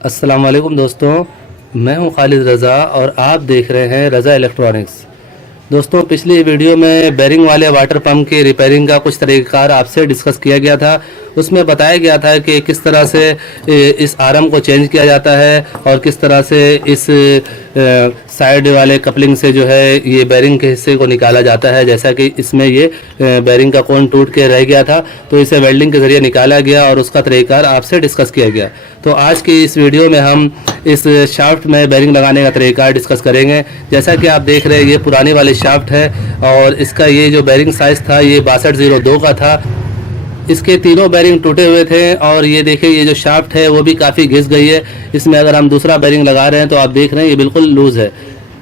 अस्सलाम वालेकुम दोस्तों, मैं हूं खालिद रज़ा और आप देख रहे हैं रज़ा इलेक्ट्रॉनिक्स। दोस्तों, पिछली वीडियो में बेरिंग वाले वाटर पंप की रिपेयरिंग का कुछ तरीक़ाकार आपसे डिस्कस किया गया था। उसमें बताया गया था कि किस तरह से इस आरम को चेंज किया जाता है और किस तरह से इस साइड वाले कपलिंग से जो है ये बेरिंग के हिस्से को निकाला जाता है। जैसा कि इसमें ये बेरिंग का कोन टूट के रह गया था, तो इसे वेल्डिंग के ज़रिए निकाला गया और उसका तरीक़ाकार आपसे डिस्कस किया गया। तो आज की इस वीडियो में हम इस शाफ्ट में बेरिंग लगाने का तरीका डिस्कस करेंगे। जैसा कि आप देख रहे हैं, ये पुरानी वाली शाफ्ट है और इसका ये जो बेरिंग साइज़ था ये 6202 का था। इसके तीनों बेरिंग टूटे हुए थे और ये देखिए, ये जो शाफ्ट है वो भी काफ़ी घिस गई है। इसमें अगर हम दूसरा बेरिंग लगा रहे हैं तो आप देख रहे हैं ये बिल्कुल लूज़ है,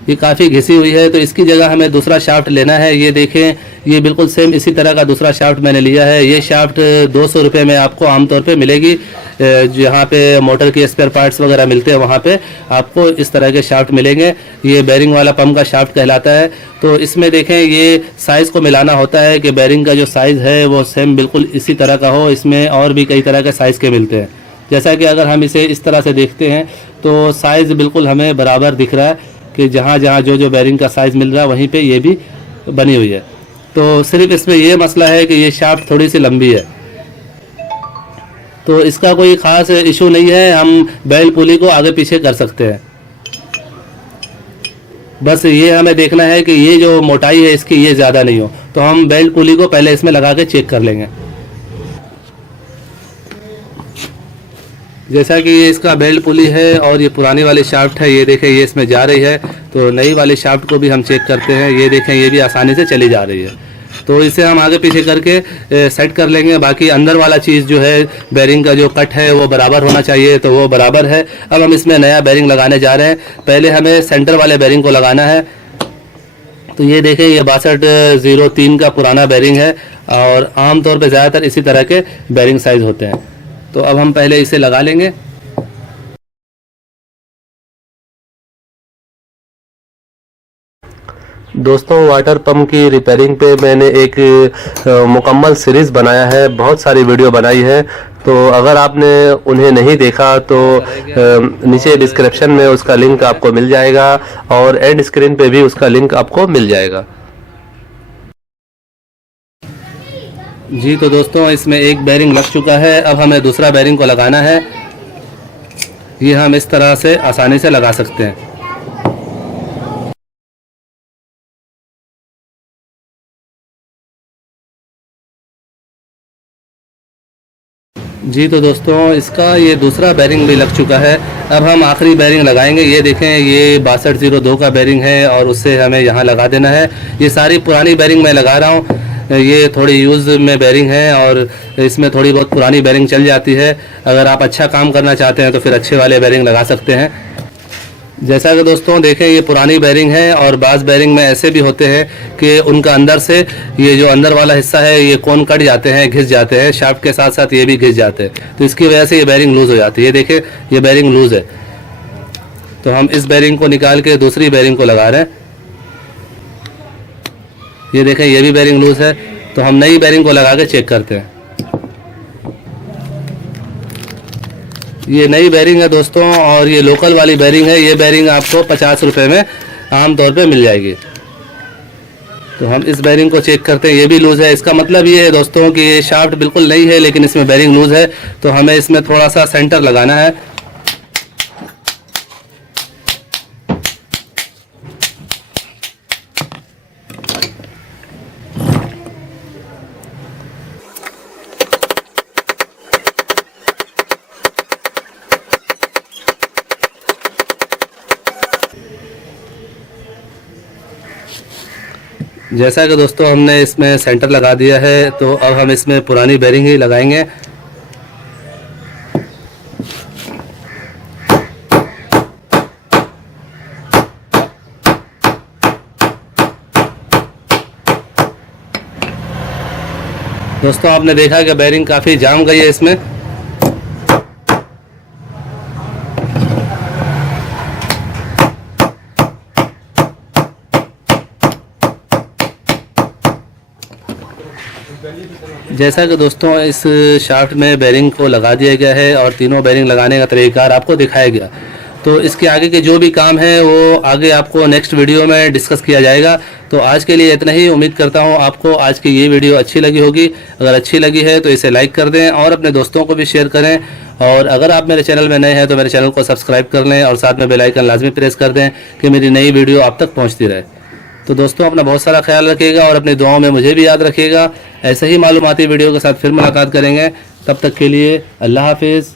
ये काफ़ी घिसी हुई है। तो इसकी जगह हमें दूसरा शाफ्ट लेना है। ये देखें, ये बिल्कुल सेम इसी तरह का दूसरा शाफ्ट मैंने लिया है। ये शाफ्ट 200 रुपये में आपको आमतौर पे मिलेगी। जहाँ पे मोटर के स्पेयर पार्ट्स वगैरह मिलते हैं वहाँ पे आपको इस तरह के शाफ्ट मिलेंगे। ये बेरिंग वाला पंप का शाफ्ट कहलाता है। तो इसमें देखें, ये साइज़ को मिलाना होता है कि बेरिंग का जो साइज़ है वो सेम बिल्कुल इसी तरह का हो। इसमें और भी कई तरह के साइज़ के मिलते हैं। जैसा कि अगर हम इसे इस तरह से देखते हैं तो साइज़ बिल्कुल हमें बराबर दिख रहा है कि जहाँ जहाँ जो बेरिंग का साइज़ मिल रहा है वहीं पे ये भी बनी हुई है। तो सिर्फ इसमें ये मसला है कि ये शाफ्ट थोड़ी सी लंबी है, तो इसका कोई ख़ास इशू नहीं है। हम बेल्ट पुली को आगे पीछे कर सकते हैं। बस ये हमें देखना है कि ये जो मोटाई है इसकी ये ज़्यादा नहीं हो। तो हम बेल्ट पुली को पहले इसमें लगा के चेक कर लेंगे। जैसा कि ये इसका बेल्ट पुली है और ये पुरानी वाली शाफ्ट है, ये देखें ये इसमें जा रही है। तो नई वाली शाफ्ट को भी हम चेक करते हैं। ये देखें, ये भी आसानी से चली जा रही है। तो इसे हम आगे पीछे करके सेट कर लेंगे। बाकी अंदर वाला चीज़ जो है, बेरिंग का जो कट है वो बराबर होना चाहिए, तो वो बराबर है। अब हम इसमें नया बेरिंग लगाने जा रहे हैं। पहले हमें सेंटर वाले बेरिंग को लगाना है। तो ये देखें, ये 6203 का पुराना बेरिंग है और आमतौर पर ज़्यादातर इसी तरह के बेरिंग साइज़ होते हैं। तो अब हम पहले इसे लगा लेंगे। दोस्तों, वाटर पंप की रिपेयरिंग पे मैंने एक मुकम्मल सीरीज़ बनाया है, बहुत सारी वीडियो बनाई है। तो अगर आपने उन्हें नहीं देखा तो नीचे डिस्क्रिप्शन में उसका लिंक आपको मिल जाएगा और एंड स्क्रीन पे भी उसका लिंक आपको मिल जाएगा। जी तो दोस्तों, इसमें एक बेरिंग लग चुका है। अब हमें दूसरा बेरिंग को लगाना है। ये हम इस तरह से आसानी से लगा सकते हैं। जी तो दोस्तों, इसका ये दूसरा बेरिंग भी लग चुका है। अब हम आखिरी बेरिंग लगाएंगे। ये देखें, ये 6202 का बेरिंग है और उससे हमें यहाँ लगा देना है। ये सारी पुरानी बेरिंग मैं लगा रहा हूँ। ये थोड़ी यूज़ में बेरिंग है और इसमें थोड़ी बहुत पुरानी बेरिंग चल जाती है। अगर आप अच्छा काम करना चाहते हैं तो फिर अच्छे वाले बेरिंग लगा सकते हैं। जैसा कि दोस्तों देखें, ये पुरानी बेरिंग है और बाज़ बेरिंग में ऐसे भी होते हैं कि उनका अंदर से ये जो अंदर वाला हिस्सा है ये कोन कट जाते हैं, घिस जाते हैं। शाफ्ट के साथ साथ ये भी घिस जाते हैं, तो इसकी वजह से ये बेरिंग लूज़ हो जाती है। ये देखें, ये बेरिंग लूज़ है। तो हम इस बेरिंग को निकाल के दूसरी बेरिंग को लगा रहे हैं। ये देखें, ये भी बेरिंग लूज़ है। तो हम नई बेरिंग को लगा के चेक करते हैं। ये नई बेरिंग है दोस्तों और ये लोकल वाली बेरिंग है। ये बेरिंग आपको 50 रुपये में आम तौर पे मिल जाएगी। तो हम इस बेरिंग को चेक करते हैं। ये भी लूज़ है। इसका मतलब ये है दोस्तों कि ये शाफ्ट बिल्कुल नई है लेकिन इसमें बेरिंग लूज़ है। तो हमें इसमें थोड़ा सा सेंटर लगाना है। जैसा कि दोस्तों हमने इसमें सेंटर लगा दिया है, तो अब हम इसमें पुरानी बेरिंग ही लगाएंगे। दोस्तों, आपने देखा कि बेरिंग काफ़ी जाम गई है इसमें। जैसा कि दोस्तों इस शाफ्ट में बेरिंग को लगा दिया गया है और तीनों बेरिंग लगाने का तरीक़ाकार आपको दिखाया गया। तो इसके आगे के जो भी काम है वो आगे आपको नेक्स्ट वीडियो में डिस्कस किया जाएगा। तो आज के लिए इतना ही। उम्मीद करता हूँ आपको आज की ये वीडियो अच्छी लगी होगी। अगर अच्छी लगी है तो इसे लाइक कर दें और अपने दोस्तों को भी शेयर करें। और अगर आप मेरे चैनल में नए हैं तो मेरे चैनल को सब्सक्राइब कर लें और साथ में बेल आइकन लाजमी प्रेस कर दें कि मेरी नई वीडियो आप तक पहुँचती रहे। तो दोस्तों अपना बहुत सारा ख्याल रखिएगा और अपनी दुआओं में मुझे भी याद रखिएगा। ऐसे ही मालूमाती वीडियो के साथ फिर मुलाकात करेंगे। तब तक के लिए अल्लाह हाफिज़।